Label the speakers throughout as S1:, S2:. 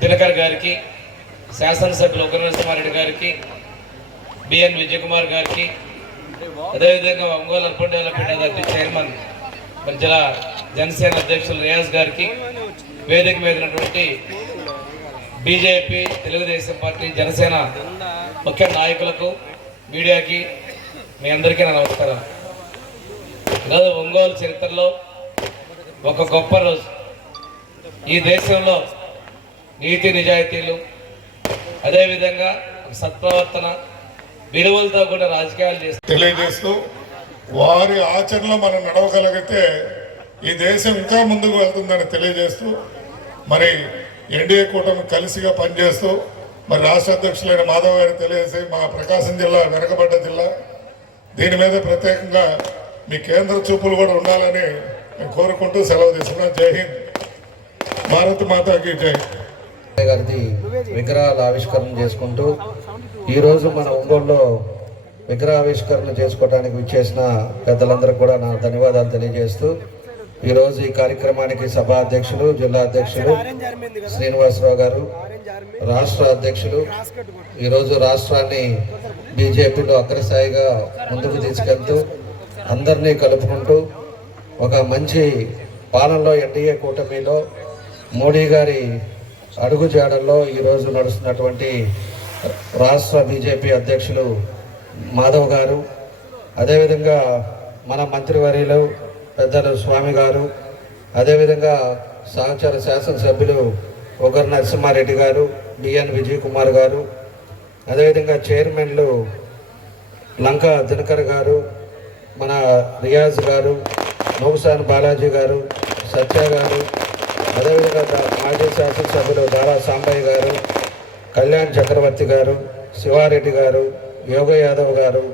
S1: దినకర్ గారికి శాసనసభ్యులు ఉగ్రనరసింహారెడ్డి గారికి బిఎన్ విజయకుమార్ గారికి అదేవిధంగా ఒంగోలు అర్పణ డెవలప్మెంట్ చైర్మన్ మంజల జనసేన అధ్యక్షులు రియాజ్ గారికి వేదిక మీదటువంటి బీజేపీ తెలుగుదేశం పార్టీ జనసేన ముఖ్య నాయకులకు మీడియాకి మీ అందరికీ నా నమస్కారం. ఈరోజు ఒంగోలు చరిత్రలో ఒక గొప్ప రోజు. ఈ దేశంలో నీతి నిజాయితీలు అదేవిధంగా సత్ప్రవర్తన విలువలతో కూడా రాజకీయాలు చేస్తూ
S2: తెలియజేస్తూ వారి ఆచరణలో మనం నడవగలిగితే ఈ దేశం ఇంకా ముందుకు వెళ్తుందని తెలియజేస్తూ మరి ఎన్డీఏ కూటమి కలిసిగా పనిచేస్తూ మరి రాష్ట్ర అధ్యక్షులైన మాధవ్ గారికి తెలియజేసి మా ప్రకాశం జిల్లా వెనకబడ్డ జిల్లా దీని మీద ప్రత్యేకంగా మీ కేంద్ర చూపులు కూడా ఉండాలని నేను కోరుకుంటూ సెలవు తీసుకున్నాను జై హింద్. భారత్ మాతాకి జై.
S3: గారిది విగ్రహాలు ఆవిష్కరణ చేసుకుంటూ ఈరోజు మన ఒంగోలులో విగ్రహావిష్కరణ చేసుకోవడానికి విచ్చేసిన పెద్దలందరికీ కూడా నా ధన్యవాదాలు తెలియజేస్తూ ఈరోజు ఈ కార్యక్రమానికి సభా అధ్యక్షులు జిల్లా అధ్యక్షులు శ్రీనివాసరావు గారు రాష్ట్ర అధ్యక్షులు. ఈరోజు రాష్ట్రాన్ని బీజేపీలో అగ్రస్థాయిగా ముందుకు తీసుకెళ్తూ అందరినీ కలుపుకుంటూ ఒక మంచి పాలనలో ఎన్డీఏ కూటమిలో మోడీ గారి అడుగుజాడల్లో ఈరోజు నడుస్తున్నటువంటి రాష్ట్ర బీజేపీ అధ్యక్షులు మాధవ్ గారు అదేవిధంగా మన మంత్రివర్యులు పెద్దలు స్వామి గారు అదేవిధంగా సహచర శాసనసభ్యులు ఒకరు నరసింహారెడ్డి గారు బిఎన్ విజయ్ కుమార్ గారు అదేవిధంగా చైర్మన్లు లంకా దినకర్ గారు మన రియాజ్ గారు నౌసాన్ బాలాజీ గారు సత్య గారు అదేవిధంగా మాజీ శాసనసభ్యులు దారా సాంబయ్య గారు కళ్యాణ్ చక్రవర్తి గారు శివారెడ్డి గారు యోగ యాదవ్ గారు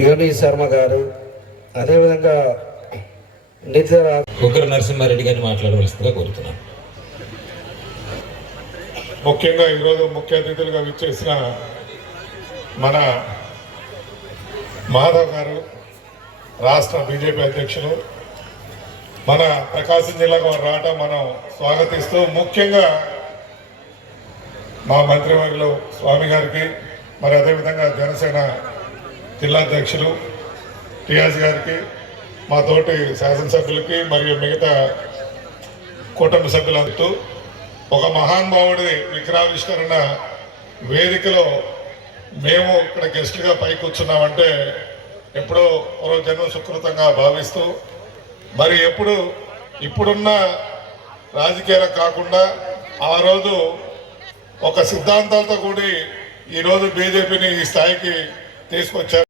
S3: యోని శర్మ గారు అదేవిధంగా నిత్య
S4: ఉగ్ర నరసింహారెడ్డి గారిని మాట్లాడవలసిందిగా కోరుతున్నాను.
S2: ముఖ్యంగా ఈరోజు ముఖ్య అతిథులుగా విచ్చేసిన మన మాధవ్ గారు రాష్ట్ర బీజేపీ అధ్యక్షులు మన ప్రకాశం జిల్లాకు వారు రావటం మనం స్వాగతిస్తూ ముఖ్యంగా మా మంత్రివర్యులు స్వామి గారికి మరి అదేవిధంగా జనసేన జిల్లా అధ్యక్షులు టిఆర్ఎస్ గారికి మా తోటి శాసనసభ్యులకి మరియు మిగతా కూటమి సభ్యులంతా ఒక మహానుభావుడి విగ్రహావిష్కరణ వేదికలో మేము ఇక్కడ గెస్ట్లుగా పై కూర్చున్నామంటే ఎప్పుడో పూర్వజన్మ సుకృతంగా భావిస్తూ మరి ఎప్పుడు ఇప్పుడున్న రాజకీయాలకు కాకుండా ఆ రోజు ఒక సిద్ధాంతాలతో కూడి ఈరోజు బీజేపీని ఈ స్థాయికి తీసుకొచ్చారు.